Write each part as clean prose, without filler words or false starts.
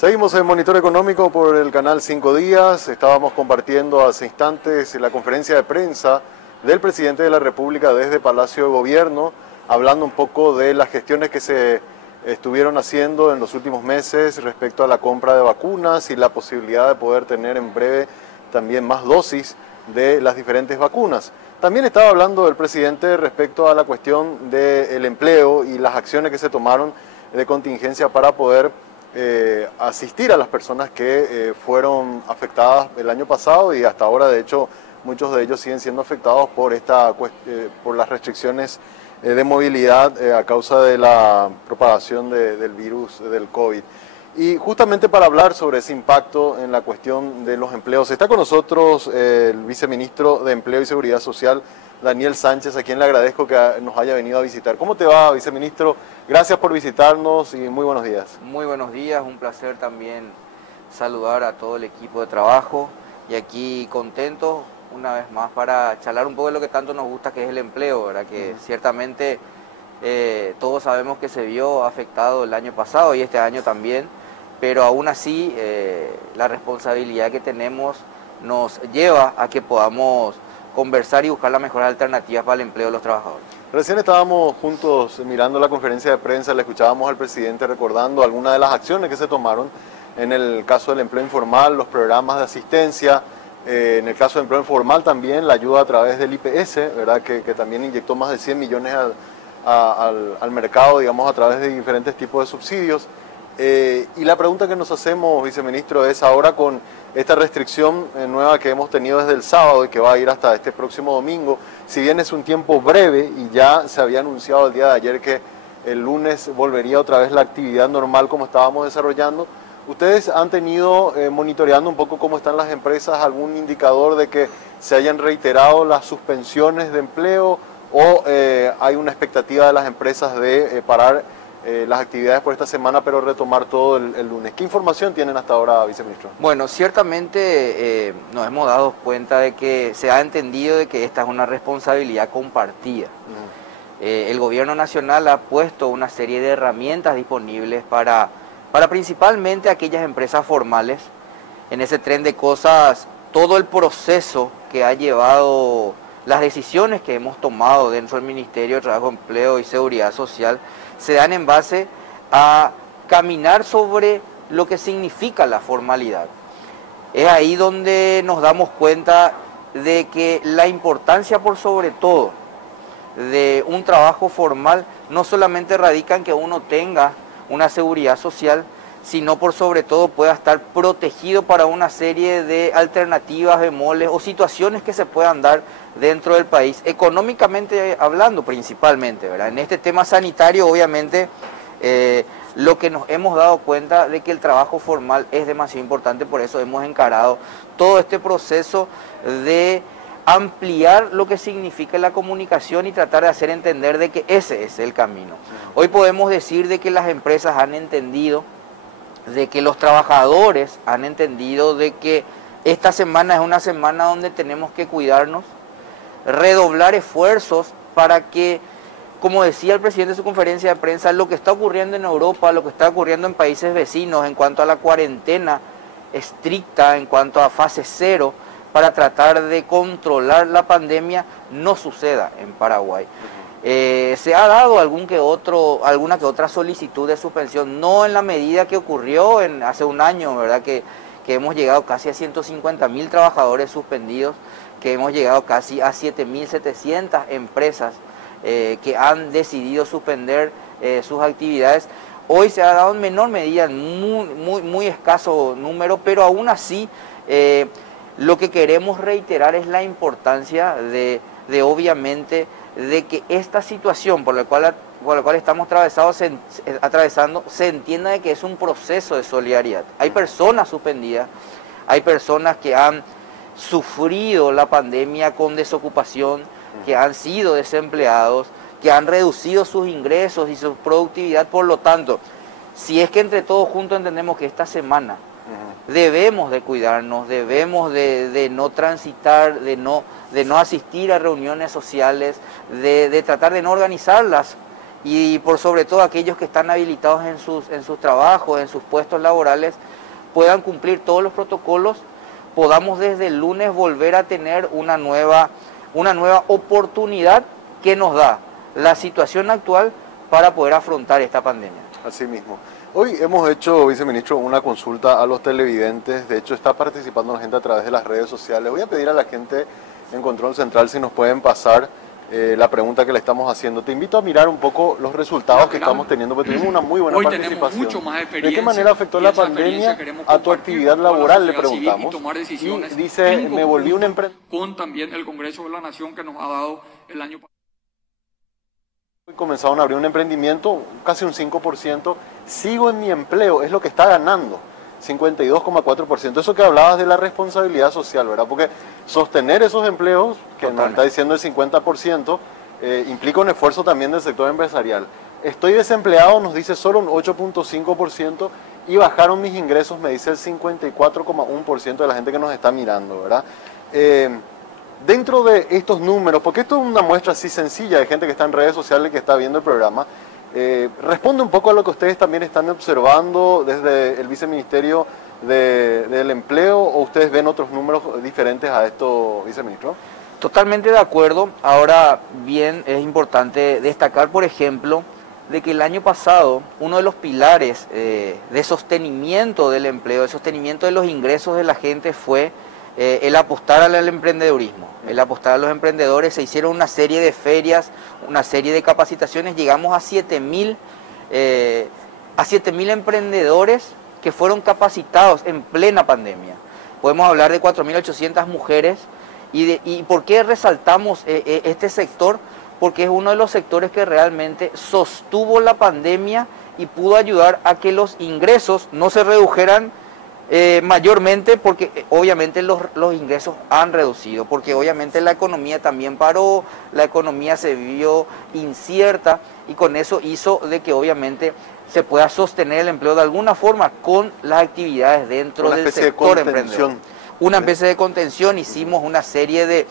Seguimos en Monitor Económico por el canal 5 Días. Estábamos compartiendo hace instantes la conferencia de prensa del presidente de la República desde Palacio de Gobierno, hablando un poco de las gestiones que se estuvieron haciendo en los últimos meses respecto a la compra de vacunas y la posibilidad de poder tener en breve también más dosis de las diferentes vacunas. También estaba hablando el presidente respecto a la cuestión del empleo y las acciones que se tomaron de contingencia para poder asistir a las personas que fueron afectadas el año pasado y hasta ahora, de hecho, muchos de ellos siguen siendo afectados por por las restricciones de movilidad a causa de la propagación del virus del COVID. Y justamente para hablar sobre ese impacto en la cuestión de los empleos, está con nosotros el viceministro de Empleo y Seguridad Social, Daniel Sánchez, a quien le agradezco que nos haya venido a visitar. ¿Cómo te va, viceministro? Gracias por visitarnos y muy buenos días. Muy buenos días, un placer también saludar a todo el equipo de trabajo y aquí contentos una vez más para charlar un poco de lo que tanto nos gusta, que es el empleo, ¿verdad? Que ciertamente todos sabemos que se vio afectado el año pasado y este año también, pero aún así la responsabilidad que tenemos nos lleva a que podamos conversar y buscar las mejores alternativas para el empleo de los trabajadores. Recién estábamos juntos mirando la conferencia de prensa, le escuchábamos al presidente recordando algunas de las acciones que se tomaron en el caso del empleo informal, los programas de asistencia, en el caso del empleo informal también la ayuda a través del IPS, ¿verdad? Que también inyectó más de 100 millones al mercado, digamos, a través de diferentes tipos de subsidios. Y la pregunta que nos hacemos, viceministro, es ahora con esta restricción nueva que hemos tenido desde el sábado y que va a ir hasta este próximo domingo, si bien es un tiempo breve y ya se había anunciado el día de ayer que el lunes volvería otra vez la actividad normal como estábamos desarrollando, ¿ustedes han tenido monitoreando un poco cómo están las empresas, algún indicador de que se hayan reiterado las suspensiones de empleo o hay una expectativa de las empresas de parar las actividades por esta semana, pero retomar todo el lunes? ¿Qué información tienen hasta ahora, viceministro? Bueno, ciertamente nos hemos dado cuenta de que se ha entendido de que esta es una responsabilidad compartida. El gobierno nacional ha puesto una serie de herramientas disponibles para principalmente aquellas empresas formales. En ese tren de cosas, todo el proceso que ha llevado las decisiones que hemos tomado dentro del Ministerio de Trabajo, Empleo y Seguridad Social se dan en base a caminar sobre lo que significa la formalidad. Es ahí donde nos damos cuenta de que la importancia por sobre todo de un trabajo formal no solamente radica en que uno tenga una seguridad social, sino por sobre todo pueda estar protegido para una serie de alternativas, bemoles o situaciones que se puedan dar dentro del país, económicamente hablando principalmente, ¿verdad? En este tema sanitario, obviamente, lo que nos hemos dado cuenta de que el trabajo formal es demasiado importante, por eso hemos encarado todo este proceso de ampliar lo que significa la comunicación y tratar de hacer entender de que ese es el camino. Hoy podemos decir de que las empresas han entendido, de que los trabajadores han entendido de que esta semana es una semana donde tenemos que cuidarnos, redoblar esfuerzos para que, como decía el presidente en su conferencia de prensa, lo que está ocurriendo en Europa, lo que está ocurriendo en países vecinos en cuanto a la cuarentena estricta, en cuanto a fase 0, para tratar de controlar la pandemia, no suceda en Paraguay. Se ha dado alguna que otra solicitud de suspensión, no en la medida que ocurrió hace un año, ¿verdad? Que hemos llegado casi a 150.000 trabajadores suspendidos, que hemos llegado casi a 7.700 empresas que han decidido suspender sus actividades. Hoy se ha dado en menor medida, muy escaso número, pero aún así lo que queremos reiterar es la importancia de obviamente de que esta situación por la cual estamos atravesando se entienda de que es un proceso de solidaridad. Hay personas suspendidas, hay personas que han sufrido la pandemia con desocupación, que han sido desempleados, que han reducido sus ingresos y su productividad. Por lo tanto, si es que entre todos juntos entendemos que esta semana debemos de cuidarnos, debemos de no transitar, de no asistir a reuniones sociales, de tratar de no organizarlas y por sobre todo aquellos que están habilitados en sus trabajos, en sus puestos laborales, puedan cumplir todos los protocolos, podamos desde el lunes volver a tener una nueva oportunidad que nos da la situación actual para poder afrontar esta pandemia. Así mismo. Hoy hemos hecho, viceministro, una consulta a los televidentes. De hecho, está participando la gente a través de las redes sociales. Voy a pedir a la gente en Control Central si nos pueden pasar la pregunta que le estamos haciendo. Te invito a mirar un poco los resultados que estamos teniendo, porque tuvimos una muy buena participación. Mucho más experiencia. ¿De qué manera afectó la pandemia a tu actividad laboral? Le preguntamos. Y dice, me volví un emprendedor. Con también el Congreso de la Nación que nos ha dado el año pasado. Comenzaron a abrir un emprendimiento, casi un 5%. Sigo en mi empleo, es lo que está ganando. 52,4%. Eso que hablabas de la responsabilidad social, ¿verdad? Porque sostener esos empleos, que nos está diciendo el 50%, implica un esfuerzo también del sector empresarial. Estoy desempleado, nos dice solo un 8,5%, y bajaron mis ingresos, me dice el 54,1% de la gente que nos está mirando, ¿verdad? Dentro de estos números, porque esto es una muestra así sencilla de gente que está en redes sociales, que está viendo el programa, responde un poco a lo que ustedes también están observando desde el Viceministerio del Empleo, o ustedes ven otros números diferentes a esto, viceministro. Totalmente de acuerdo. Ahora bien, es importante destacar, por ejemplo, de que el año pasado uno de los pilares de sostenimiento del empleo, de sostenimiento de los ingresos de la gente fue el apostar al emprendedurismo, el apostar a los emprendedores. Se hicieron una serie de ferias, una serie de capacitaciones, llegamos a 7.000 emprendedores que fueron capacitados en plena pandemia. Podemos hablar de 4.800 mujeres. ¿Y por qué resaltamos este sector? Porque es uno de los sectores que realmente sostuvo la pandemia y pudo ayudar a que los ingresos no se redujeran mayormente, porque obviamente los ingresos han reducido, porque obviamente la economía también paró, la economía se vio incierta, y con eso hizo de que obviamente se pueda sostener el empleo de alguna forma con las actividades dentro del sector emprendedor. Una especie de contención. Hicimos una serie de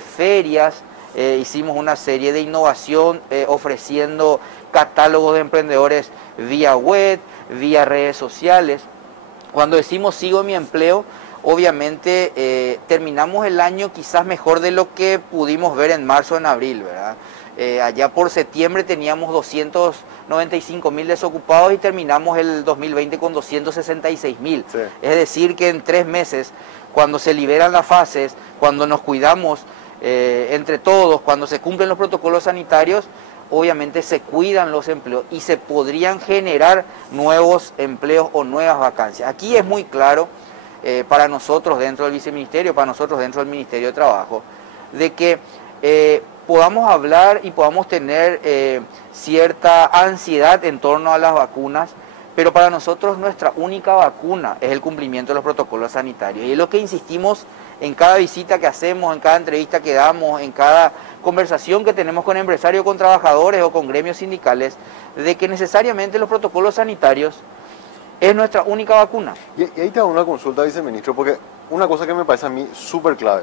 ferias, hicimos una serie de innovación, ofreciendo catálogos de emprendedores vía web, vía redes sociales. Cuando decimos sigo en mi empleo, obviamente terminamos el año quizás mejor de lo que pudimos ver en marzo, en abril, ¿verdad? Allá por septiembre teníamos 295.000 desocupados y terminamos el 2020 con 266.000. Sí. Es decir, que en 3 meses, cuando se liberan las fases, cuando nos cuidamos entre todos, cuando se cumplen los protocolos sanitarios, obviamente se cuidan los empleos y se podrían generar nuevos empleos o nuevas vacancias. Aquí es muy claro para nosotros dentro del Viceministerio, para nosotros dentro del Ministerio de Trabajo, de que podamos hablar y podamos tener cierta ansiedad en torno a las vacunas, pero para nosotros nuestra única vacuna es el cumplimiento de los protocolos sanitarios. Y es lo que insistimos en cada visita que hacemos, en cada entrevista que damos, en cada conversación que tenemos con empresarios, con trabajadores o con gremios sindicales, de que necesariamente los protocolos sanitarios es nuestra única vacuna. Y ahí te hago una consulta, viceministro, porque una cosa que me parece a mí súper clave: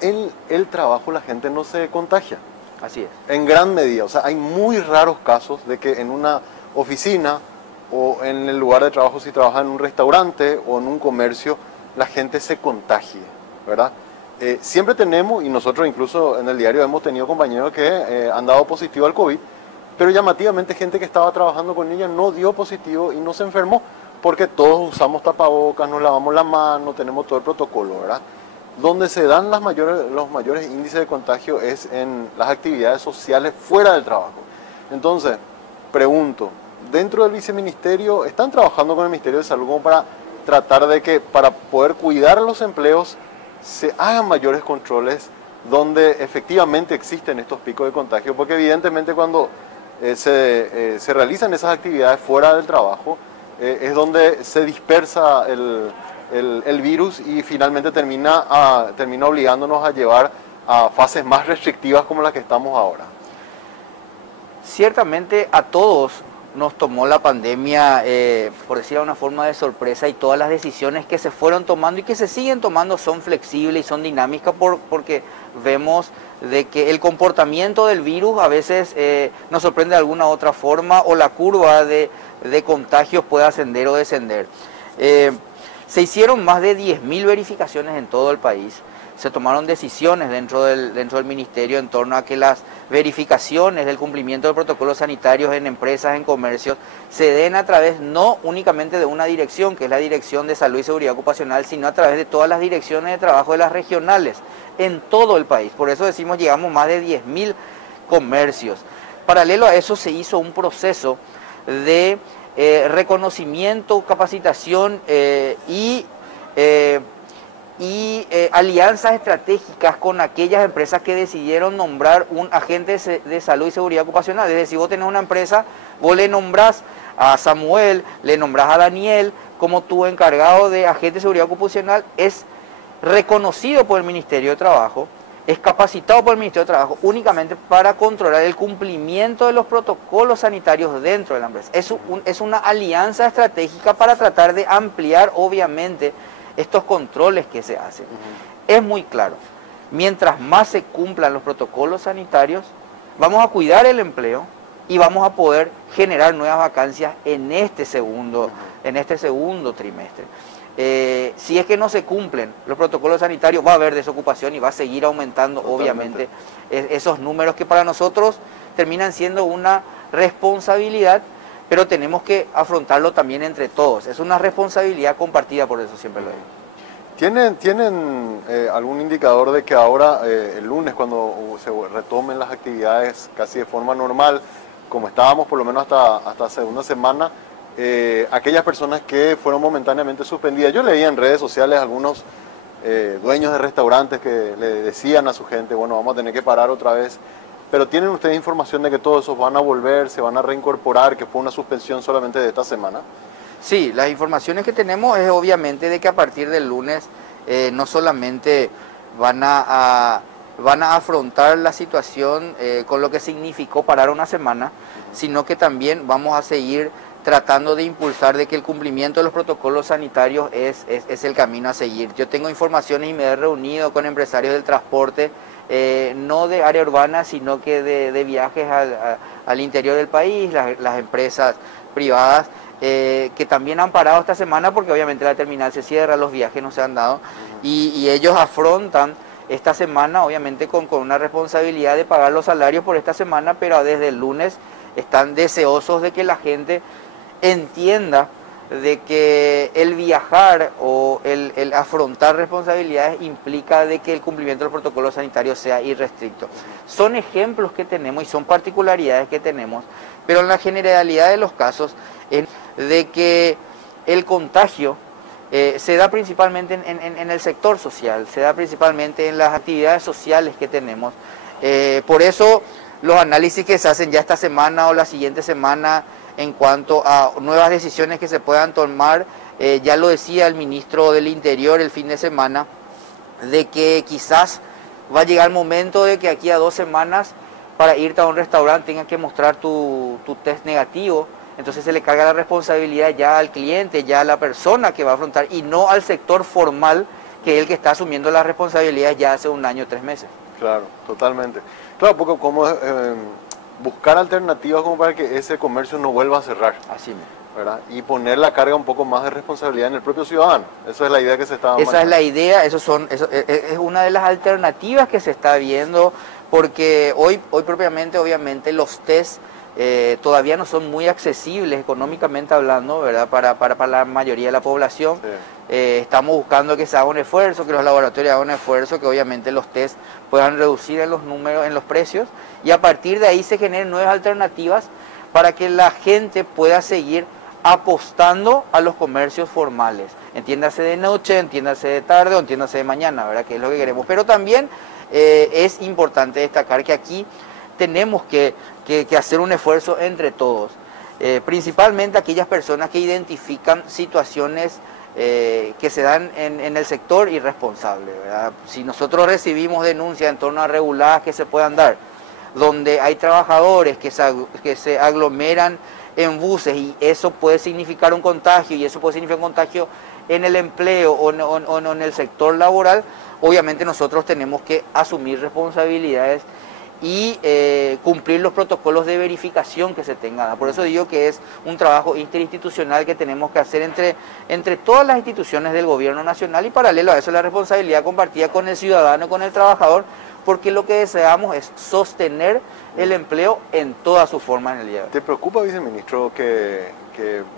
en el trabajo la gente no se contagia. Así es. En gran medida, o sea, hay muy raros casos de que en una oficina o en el lugar de trabajo, si trabaja en un restaurante o en un comercio, la gente se contagie, ¿verdad? Siempre tenemos, y nosotros incluso en el diario hemos tenido compañeros que han dado positivo al COVID, pero llamativamente gente que estaba trabajando con ella no dio positivo y no se enfermó, porque todos usamos tapabocas, nos lavamos la mano, tenemos todo el protocolo, ¿verdad? Donde se dan los mayores índices de contagio es en las actividades sociales fuera del trabajo. Entonces, pregunto, dentro del viceministerio, ¿están trabajando con el Ministerio de Salud como para tratar de que, para poder cuidar los empleos, se hagan mayores controles donde efectivamente existen estos picos de contagio? Porque evidentemente cuando se realizan esas actividades fuera del trabajo, es donde se dispersa el virus y finalmente termina obligándonos a llevar a fases más restrictivas como las que estamos ahora. Ciertamente a todos nos tomó la pandemia, por decirlo de una forma, de sorpresa, y todas las decisiones que se fueron tomando y que se siguen tomando son flexibles y son dinámicas porque vemos de que el comportamiento del virus a veces nos sorprende de alguna otra forma, o la curva de contagios puede ascender o descender. Se hicieron más de 10.000 verificaciones en todo el país. Se tomaron decisiones dentro del ministerio en torno a que las verificaciones del cumplimiento de protocolos sanitarios en empresas, en comercios, se den a través no únicamente de una dirección, que es la Dirección de Salud y Seguridad Ocupacional, sino a través de todas las direcciones de trabajo de las regionales en todo el país. Por eso decimos, llegamos más de 10.000 comercios. Paralelo a eso se hizo un proceso de reconocimiento, capacitación y alianzas estratégicas con aquellas empresas que decidieron nombrar un agente de salud y seguridad ocupacional. Es decir, vos tenés una empresa, vos le nombrás a Samuel, le nombrás a Daniel como tu encargado de agente de seguridad ocupacional, es reconocido por el Ministerio de Trabajo, es capacitado por el Ministerio de Trabajo únicamente para controlar el cumplimiento de los protocolos sanitarios dentro de la empresa. Es una alianza estratégica para tratar de ampliar, obviamente, estos controles que se hacen. Es muy claro, mientras más se cumplan los protocolos sanitarios, vamos a cuidar el empleo y vamos a poder generar nuevas vacancias en este segundo trimestre. Si es que no se cumplen los protocolos sanitarios, va a haber desocupación y va a seguir aumentando, obviamente, esos números que para nosotros terminan siendo una responsabilidad, pero tenemos que afrontarlo también entre todos. Es una responsabilidad compartida, por eso siempre lo digo. ¿Tienen algún indicador de que ahora, el lunes, cuando se retomen las actividades casi de forma normal, como estábamos por lo menos hasta segunda semana, aquellas personas que fueron momentáneamente suspendidas? Yo leía en redes sociales algunos dueños de restaurantes que le decían a su gente, bueno, vamos a tener que parar otra vez. Pero ¿tienen ustedes información de que todos esos van a volver, se van a reincorporar, que fue una suspensión solamente de esta semana? Sí, las informaciones que tenemos es obviamente de que a partir del lunes no solamente van a afrontar la situación con lo que significó parar una semana, sino que también vamos a seguir tratando de impulsar de que el cumplimiento de los protocolos sanitarios es el camino a seguir. Yo tengo informaciones y me he reunido con empresarios del transporte, no de área urbana, sino que de viajes al interior del país, las empresas privadas, que también han parado esta semana porque obviamente la terminal se cierra, los viajes no se han dado, y ellos afrontan esta semana obviamente con una responsabilidad de pagar los salarios por esta semana, pero desde el lunes están deseosos de que la gente entienda de que el viajar o el afrontar responsabilidades implica de que el cumplimiento del protocolo sanitario sea irrestricto. Son ejemplos que tenemos y son particularidades que tenemos, pero en la generalidad de los casos es de que el contagio se da principalmente en el sector social, se da principalmente en las actividades sociales que tenemos. Por eso los análisis que se hacen ya esta semana o la siguiente semana en cuanto a nuevas decisiones que se puedan tomar, ya lo decía el ministro del Interior el fin de semana, de que quizás va a llegar el momento de que aquí a 2 semanas para irte a un restaurante tengas que mostrar tu test negativo. Entonces se le carga la responsabilidad ya al cliente, ya a la persona que va a afrontar, y no al sector formal, que es el que está asumiendo la responsabilidad ya hace 1 año, 3 meses. Claro, totalmente. Claro, porque como buscar alternativas como para que ese comercio no vuelva a cerrar. Así mismo. ¿Verdad? Y poner la carga un poco más de responsabilidad en el propio ciudadano. Esa es la idea que se está manejando. Esa es la idea, es una de las alternativas que se está viendo, porque hoy propiamente, obviamente, los test todavía no son muy accesibles económicamente hablando, ¿verdad? Para la mayoría de la población. Sí. Estamos buscando que se haga un esfuerzo, que los laboratorios hagan un esfuerzo, que obviamente los test puedan reducir en los números, en los precios, y a partir de ahí se generen nuevas alternativas para que la gente pueda seguir apostando a los comercios formales. Entiéndase de noche, entiéndase de tarde o entiéndase de mañana, ¿verdad? Que es lo que queremos. Pero también es importante destacar que aquí tenemos que hacer un esfuerzo entre todos, principalmente aquellas personas que identifican situaciones que se dan en el sector irresponsable, ¿verdad? Si nosotros recibimos denuncias en torno a reguladas que se puedan dar, donde hay trabajadores que se aglomeran en buses y eso puede significar un contagio y eso puede significar un contagio en el empleo o en el sector laboral, obviamente nosotros tenemos que asumir responsabilidades y cumplir los protocolos de verificación que se tengan. Por eso digo que es un trabajo interinstitucional que tenemos que hacer entre todas las instituciones del gobierno nacional y paralelo a eso la responsabilidad compartida con el ciudadano, con el trabajador, porque lo que deseamos es sostener el empleo en toda su forma en el día de hoy. ¿Te preocupa, viceministro, que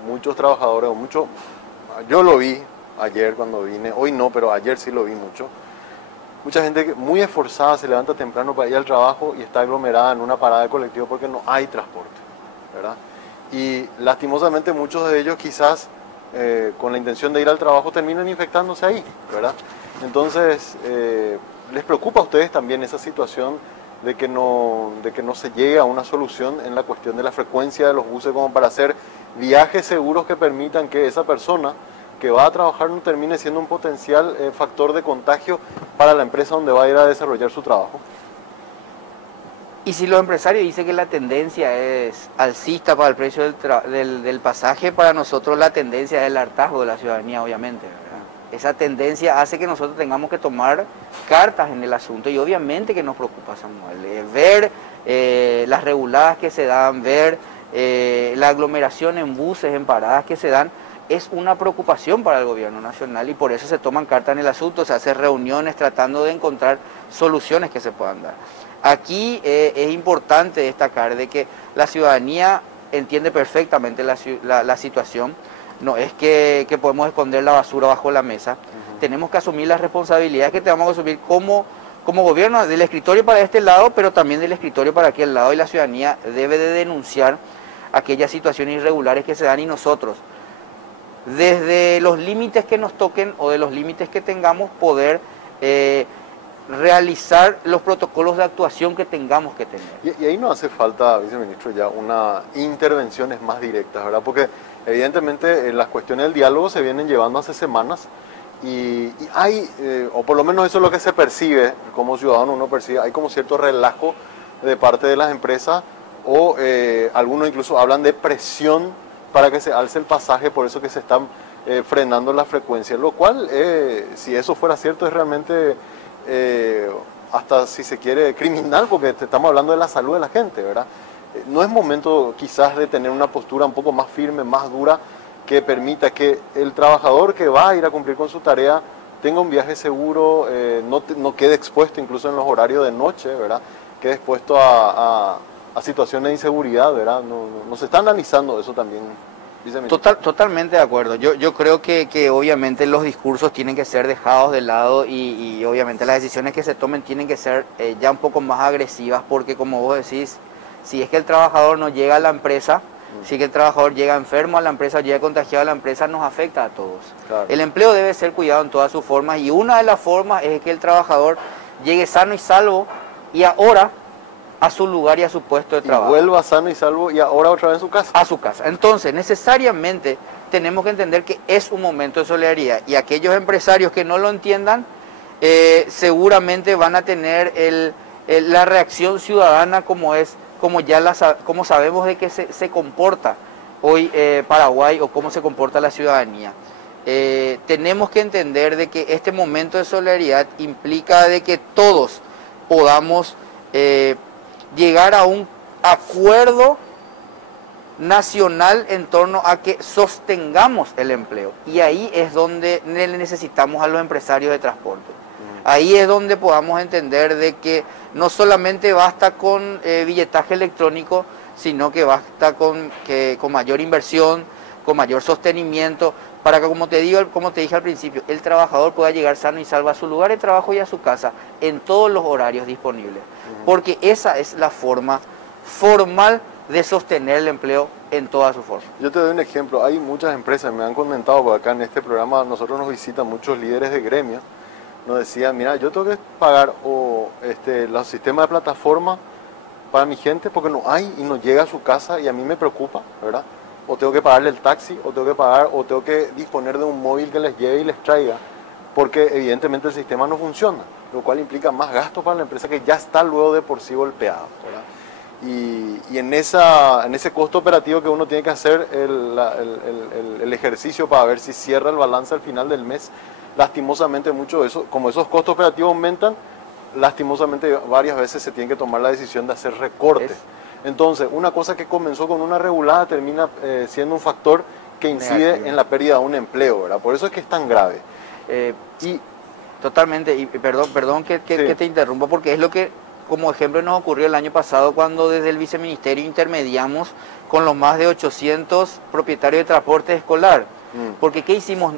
muchos trabajadores, yo lo vi ayer cuando vine, hoy no, pero ayer sí lo vi mucho, mucha gente muy esforzada se levanta temprano para ir al trabajo y está aglomerada en una parada de colectivo porque no hay transporte, ¿verdad? Y lastimosamente muchos de ellos quizás con la intención de ir al trabajo terminan infectándose ahí, ¿verdad? Entonces, ¿les preocupa a ustedes también esa situación de que no se llegue a una solución en la cuestión de la frecuencia de los buses como para hacer viajes seguros que permitan que esa persona que va a trabajar no termine siendo un potencial factor de contagio para la empresa donde va a ir a desarrollar su trabajo? Y si los empresarios dicen que la tendencia es alcista para el precio del pasaje, para nosotros la tendencia es el hartazgo de la ciudadanía, obviamente, ¿verdad? Esa tendencia hace que nosotros tengamos que tomar cartas en el asunto y obviamente que nos preocupa, Samuel, ver las reguladas que se dan, ver la aglomeración en buses, en paradas que se dan, es una preocupación para el gobierno nacional y por eso se toman cartas en el asunto, se hacen reuniones tratando de encontrar soluciones que se puedan dar. Aquí es importante destacar de que la ciudadanía entiende perfectamente la situación, no es que podemos esconder la basura bajo la mesa, tenemos que asumir las responsabilidades que tenemos que asumir como gobierno, del escritorio para este lado, pero también del escritorio para aquel lado, y la ciudadanía debe de denunciar aquellas situaciones irregulares que se dan y nosotros, desde los límites que nos toquen o de los límites que tengamos, poder realizar los protocolos de actuación que tengamos que tener. Y ahí no hace falta, viceministro, ya unas intervenciones más directas, ¿verdad? Porque evidentemente las cuestiones del diálogo se vienen llevando hace semanas y hay, o por lo menos eso es lo que se percibe, como ciudadano uno percibe, hay como cierto relajo de parte de las empresas o algunos incluso hablan de presión para que se alce el pasaje, por eso que se están frenando la frecuencia, lo cual, si eso fuera cierto, es realmente hasta, si se quiere, criminal, porque estamos hablando de la salud de la gente, ¿verdad? No es momento quizás de tener una postura un poco más firme, más dura, que permita que el trabajador que va a ir a cumplir con su tarea tenga un viaje seguro, no quede expuesto incluso en los horarios de noche, ¿verdad? Quede expuesto a situaciones de inseguridad, ¿verdad? No se está analizando eso también. Totalmente de acuerdo. Yo creo que obviamente los discursos tienen que ser dejados de lado y obviamente las decisiones que se tomen tienen que ser ya un poco más agresivas, porque como vos decís, si es que el trabajador no llega a la empresa, si es que el trabajador llega enfermo a la empresa, llega contagiado a la empresa, nos afecta a todos. Claro. El empleo debe ser cuidado en todas sus formas y una de las formas es que el trabajador llegue sano y salvo y ahora a su lugar y a su puesto de trabajo. Y vuelva sano y salvo y ahora otra vez a su casa. A su casa. Entonces, necesariamente tenemos que entender que es un momento de solidaridad y aquellos empresarios que no lo entiendan, seguramente van a tener la reacción ciudadana como sabemos de que se comporta hoy Paraguay o cómo se comporta la ciudadanía. Tenemos que entender de que este momento de solidaridad implica de que todos podamos llegar a un acuerdo nacional en torno a que sostengamos el empleo. Y ahí es donde necesitamos a los empresarios de transporte. Ahí es donde podamos entender de que no solamente basta con billetaje electrónico, sino que basta con mayor inversión, con mayor sostenimiento, para que, como te dije al principio, el trabajador pueda llegar sano y salvo a su lugar de trabajo y a su casa en todos los horarios disponibles. Porque esa es la forma formal de sostener el empleo en toda su forma. Yo te doy un ejemplo. Hay muchas empresas, me han comentado, porque acá en este programa nosotros nos visitan muchos líderes de gremio, nos decían, mira, yo tengo que pagar los sistemas de plataforma para mi gente porque no hay y no llega a su casa y a mí me preocupa, ¿verdad? O tengo que pagarle el taxi, o tengo que disponer de un móvil que les lleve y les traiga, porque evidentemente el sistema no funciona, lo cual implica más gastos para la empresa que ya está luego de por sí golpeada, ¿verdad? y en ese costo operativo que uno tiene que hacer el ejercicio para ver si cierra el balance al final del mes, lastimosamente mucho de eso, como esos costos operativos aumentan, lastimosamente varias veces se tiene que tomar la decisión de hacer recortes. Entonces, una cosa que comenzó con una regulada termina siendo un factor que incide negativo en la pérdida de un empleo, ¿verdad? Por eso es que es tan grave. Totalmente, y perdón que te interrumpa, porque es lo que como ejemplo nos ocurrió el año pasado cuando desde el viceministerio intermediamos con los más de 800 propietarios de transporte escolar. Porque ¿qué hicimos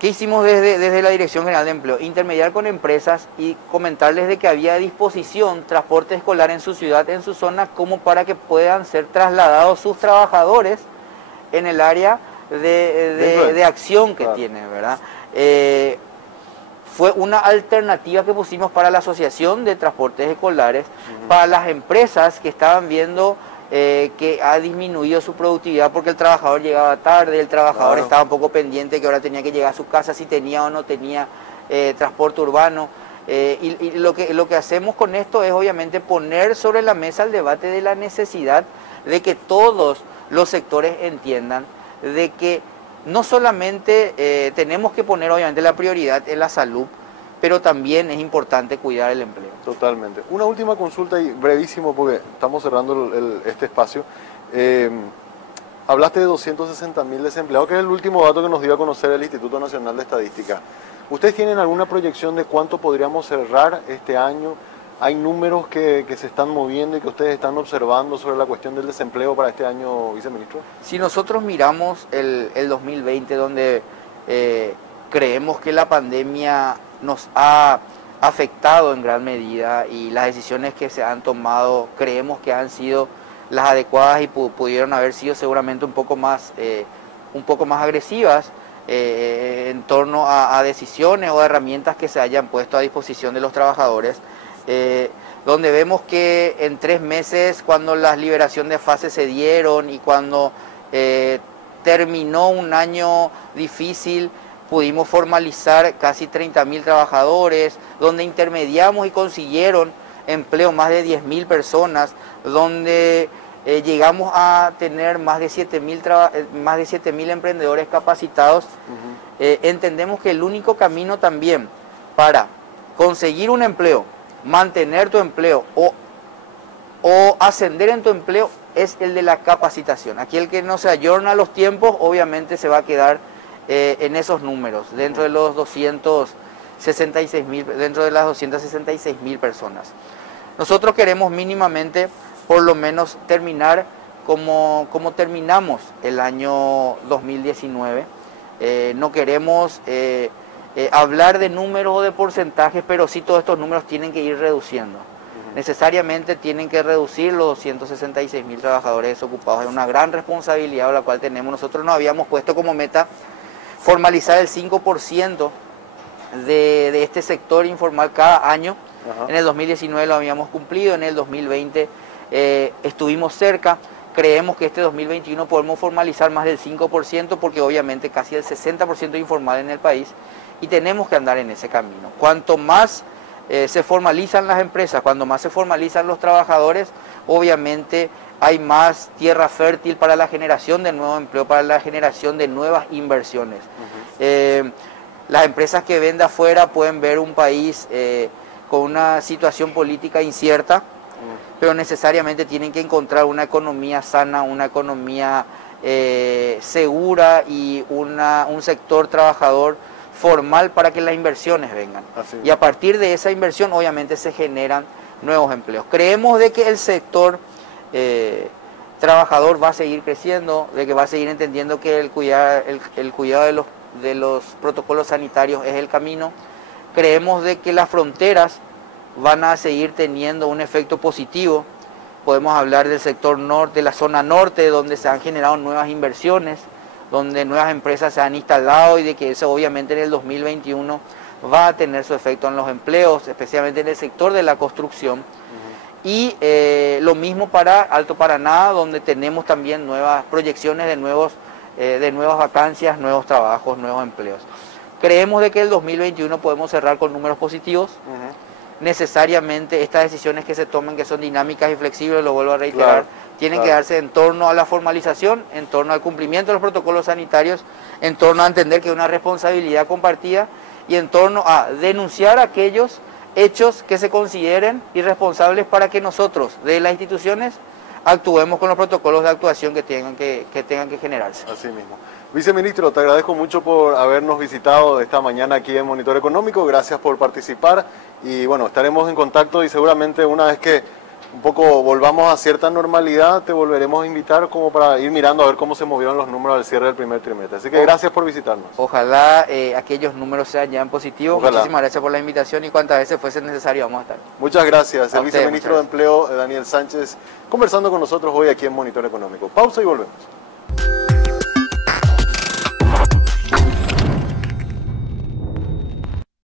desde la Dirección General de Empleo? Intermediar con empresas y comentarles de que había a disposición transporte escolar en su ciudad, en su zona, como para que puedan ser trasladados sus trabajadores en el área de acción que tienen, ¿verdad? Fue una alternativa que pusimos para la Asociación de Transportes Escolares, para las empresas que estaban viendo que ha disminuido su productividad porque el trabajador llegaba tarde, el trabajador estaba un poco pendiente que ahora tenía que llegar a su casa si tenía o no tenía transporte urbano. Y lo que hacemos con esto es obviamente poner sobre la mesa el debate de la necesidad de que todos los sectores entiendan de que no solamente tenemos que poner obviamente la prioridad en la salud, pero también es importante cuidar el empleo. Totalmente. Una última consulta y brevísimo porque estamos cerrando este espacio. Hablaste de 260.000 desempleados, que es el último dato que nos dio a conocer el Instituto Nacional de Estadística. ¿Ustedes tienen alguna proyección de cuánto podríamos cerrar este año? ¿Hay números que se están moviendo y que ustedes están observando sobre la cuestión del desempleo para este año, viceministro? Si nosotros miramos el 2020, donde creemos que la pandemia nos ha afectado en gran medida y las decisiones que se han tomado creemos que han sido las adecuadas y pudieron haber sido seguramente un poco más agresivas en torno a decisiones o herramientas que se hayan puesto a disposición de los trabajadores. Donde vemos que en 3 meses, cuando la liberación de fase se dieron y cuando terminó un año difícil, pudimos formalizar casi 30.000 trabajadores, donde intermediamos y consiguieron empleo más de 10.000 personas, donde llegamos a tener más de 7.000 emprendedores capacitados. Entendemos que el único camino también para conseguir un empleo, mantener tu empleo o ascender en tu empleo es el de la capacitación. Aquí el que no se ayorna a los tiempos obviamente se va a quedar en esos números, dentro de los 266.000, dentro de las 266.000 personas. Nosotros queremos mínimamente por lo menos terminar como terminamos el año 2019. No queremos hablar de números o de porcentajes, pero sí todos estos números tienen que ir reduciendo. Necesariamente tienen que reducir los 266.000 trabajadores desocupados. Es una gran responsabilidad la cual tenemos. Nosotros nos habíamos puesto como meta formalizar el 5% de este sector informal cada año. En el 2019 lo habíamos cumplido, en el 2020 estuvimos cerca. Creemos que este 2021 podemos formalizar más del 5% porque obviamente casi el 60% es informal en el país y tenemos que andar en ese camino. Cuanto más se formalizan las empresas, cuando más se formalizan los trabajadores, obviamente hay más tierra fértil para la generación de nuevo empleo, para la generación de nuevas inversiones. Las empresas que ven de afuera pueden ver un país con una situación política incierta, pero necesariamente tienen que encontrar una economía sana, una economía segura y un sector trabajador formal para que las inversiones vengan. Y a partir de esa inversión obviamente se generan nuevos empleos. Creemos de que el sector trabajador va a seguir creciendo, de que va a seguir entendiendo que el cuidado de los protocolos sanitarios es el camino. Creemos de que las fronteras van a seguir teniendo un efecto positivo. Podemos hablar del sector norte, de la zona norte, donde se han generado nuevas inversiones, donde nuevas empresas se han instalado y de que eso obviamente en el 2021 va a tener su efecto en los empleos, especialmente en el sector de la construcción. Y lo mismo para Alto Paraná, donde tenemos también nuevas proyecciones de nuevas vacancias, nuevos trabajos, nuevos empleos. Creemos de que el 2021 podemos cerrar con números positivos. necesariamente estas decisiones que se tomen, que son dinámicas y flexibles, lo vuelvo a reiterar, Claro, tienen claro. que darse en torno a la formalización, en torno al cumplimiento de los protocolos sanitarios, en torno a entender que es una responsabilidad compartida y en torno a denunciar aquellos hechos que se consideren irresponsables para que nosotros, de las instituciones, actuemos con los protocolos de actuación que tengan que generarse. Así mismo. Viceministro, te agradezco mucho por habernos visitado esta mañana aquí en Monitor Económico. Gracias por participar y bueno, estaremos en contacto y seguramente una vez que un poco volvamos a cierta normalidad, te volveremos a invitar como para ir mirando a ver cómo se movieron los números al cierre del primer trimestre. Así que gracias por visitarnos. Ojalá aquellos números sean ya en positivo. Ojalá. Muchísimas gracias por la invitación y cuantas veces fuese necesario vamos a estar. Muchas gracias. A El usted, viceministro de muchas Empleo, Daniel Sánchez, conversando con nosotros hoy aquí en Monitor Económico. Pausa y volvemos.